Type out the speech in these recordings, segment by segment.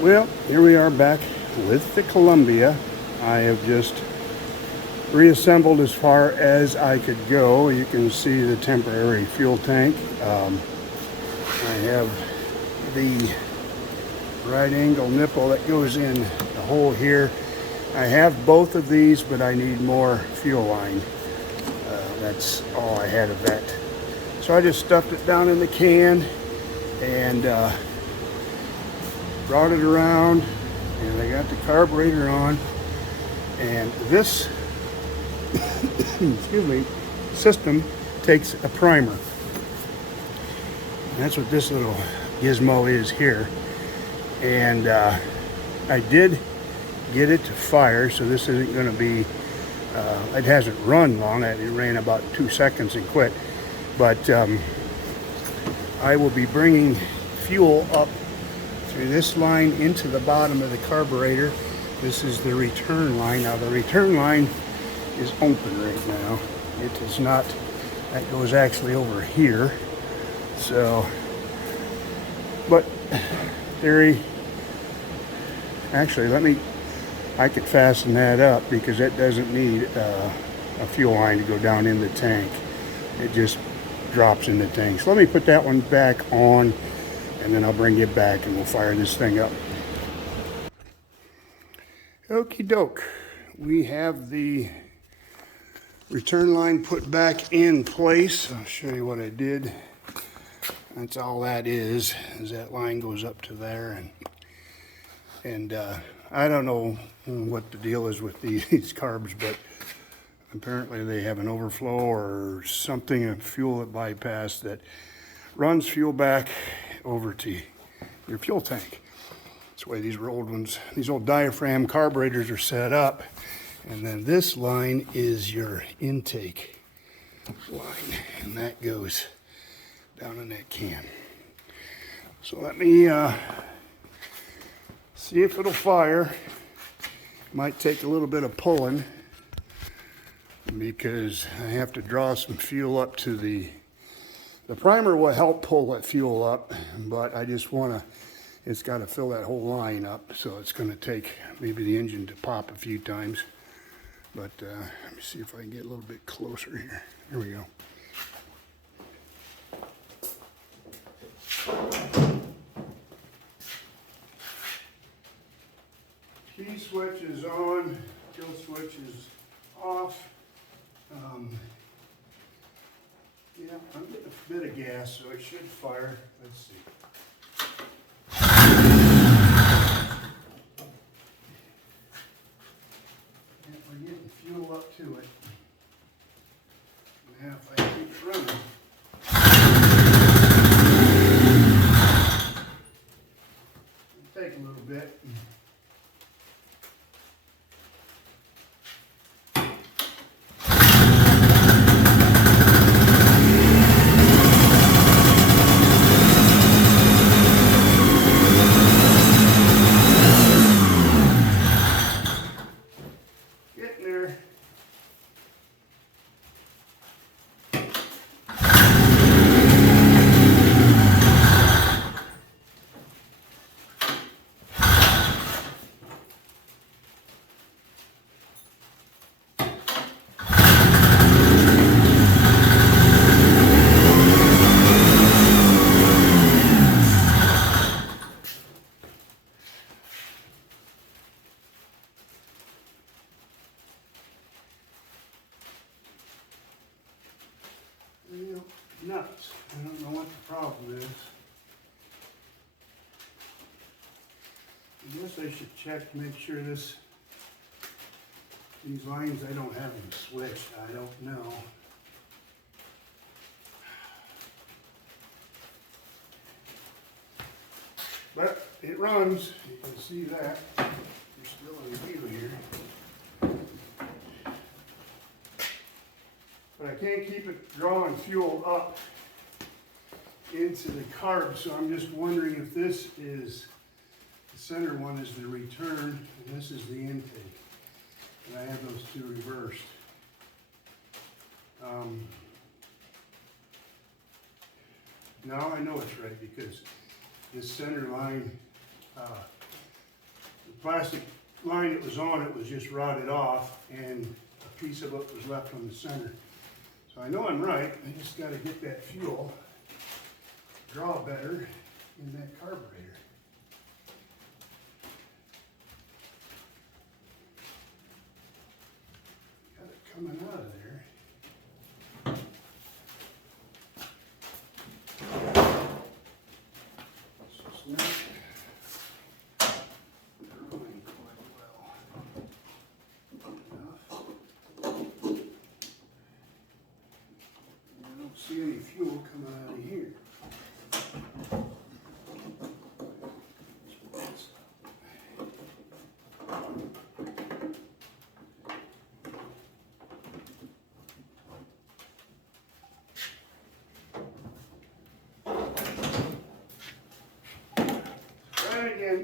Well, here we are back with the Columbia. I have just reassembled as far as I could go. You can see the temporary fuel tank. I have the right angle nipple that goes in the hole here. I have both of these, but I need more fuel line. That's all I had of that. So I just stuffed it down in the can and brought it around, and I got the carburetor on, and this excuse me, system takes a primer. And that's what this little gizmo is here. And I did get it to fire, so this isn't going to be it hasn't run long. It ran about 2 seconds and quit, but I will be bringing fuel up through this line into the bottom of the carburetor. This is the return line. Now the return line is open right now. It is not, that goes actually over here. So, but actually I could fasten that up because it doesn't need a fuel line to go down in the tank. It just drops in the tank. So let me put that one back on, and then I'll bring it back and we'll fire this thing up. Okie doke. We have the return line put back in place. I'll show you what I did. That's all that is that line goes up to there, and I don't know what the deal is with these carbs, but apparently they have an overflow or something, a fuel that bypassed that runs fuel back over to your fuel tank. That's the way these old ones, these old diaphragm carburetors are set up. And then this line is your intake line, and that goes down in that can. So let me see if it'll fire. Might take a little bit of pulling because I have to draw some fuel up to the primer will help pull that fuel up, but I just want to, it's got to fill that whole line up, so it's going to take maybe the engine to pop a few times. But let me see if I can get a little bit closer here. Here we go. Key switch is on, kill switch is off. Yeah, I'm getting a bit of gas, so it should fire. Let's see. Yeah, we're getting fuel up to it. Now if I keep it running. It'll take a little bit. Nuts. I don't know what the problem is. I guess I should check to make sure these lines, I don't have them switched. I don't know. But it runs. You can see that. You're still in view here. But I can't keep it drawing fuel up into the carb, so I'm just wondering if this is, the center one is the return, and this is the intake. And I have those two reversed. Now I know it's right because this center line plastic line it was on, it was just rotted off, and a piece of it was left on the center. So I know I'm right. I just got to get that fuel draw better in that carburetor. Got it coming out of there. It's just not drawing quite well enough. I don't see any fuel coming out of here. Try it again.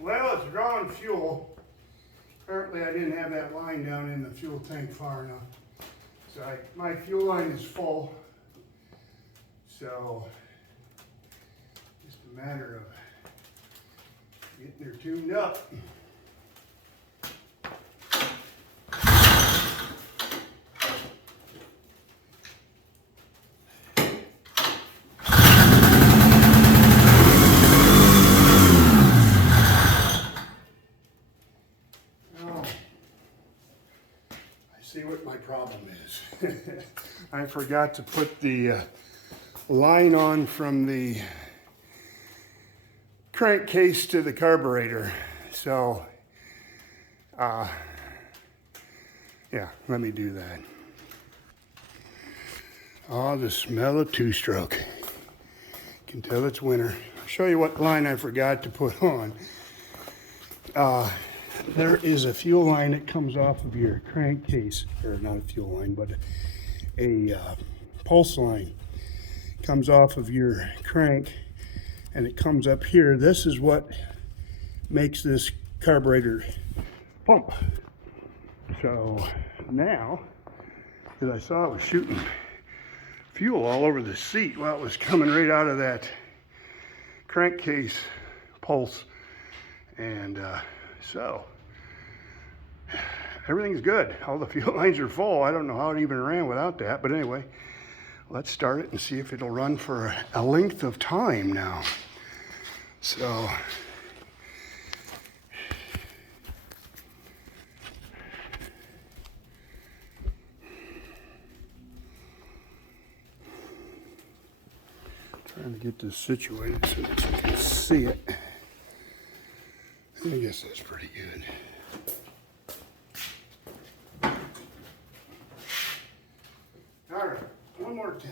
Well, it's drawing fuel. Apparently I didn't have that line down in the fuel tank far enough. So my fuel line is full. So just a matter of getting her tuned up. See what my problem is. I forgot to put the line on from the crankcase to the carburetor. So, yeah, let me do that. Oh, the smell of two-stroke. You can tell it's winter. I'll show you what line I forgot to put on. There is a fuel line that comes off of your crankcase, or not a fuel line, but a pulse line comes off of your crank, and it comes up here. This is what makes this carburetor pump. So now, because I saw it was shooting fuel all over the seat, well, it was coming right out of that crankcase pulse, and so everything's good. All the fuel lines are full. I don't know how it even ran without that, but anyway, let's start it and see if it'll run for a length of time now. So trying to get this situated so that you can see it. I guess that's pretty good. All right, one more time.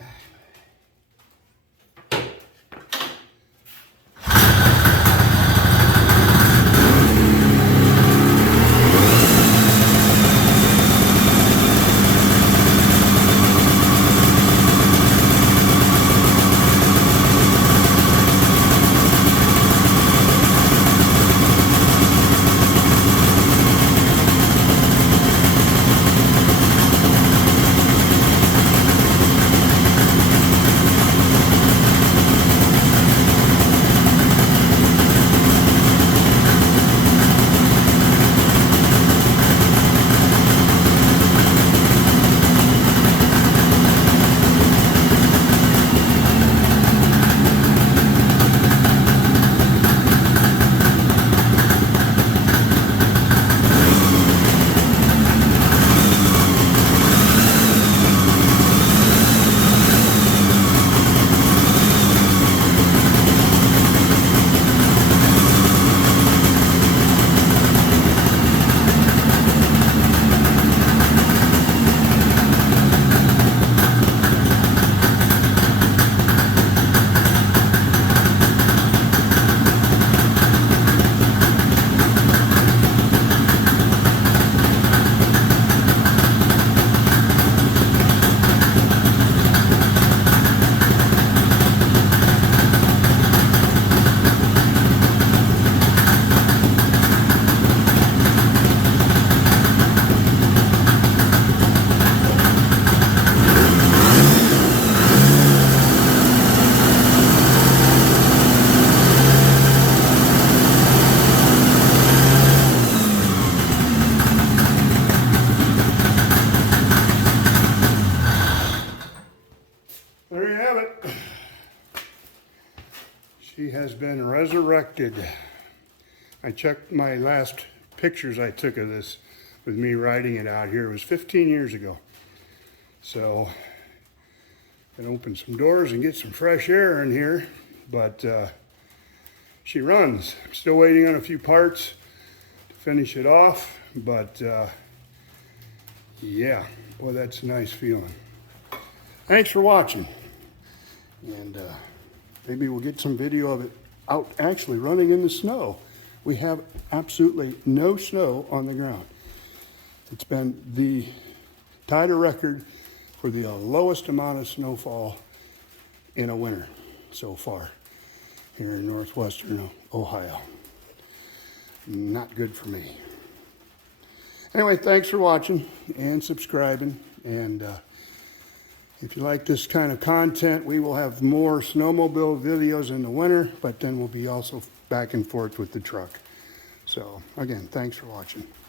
has been resurrected. I checked my last pictures I took of this with me riding it out here. It was 15 years ago. So, gonna open some doors and get some fresh air in here, but she runs. I'm still waiting on a few parts to finish it off, but yeah, boy, that's a nice feeling. Thanks for watching, and maybe we'll get some video of it out actually running in the snow. We have absolutely no snow on the ground. It's been the tied a record for the lowest amount of snowfall in a winter so far here in northwestern Ohio. Not good for me. Anyway, thanks for watching and subscribing. And if you like this kind of content, we will have more snowmobile videos in the winter, but then we'll be also back and forth with the truck. So again, thanks for watching.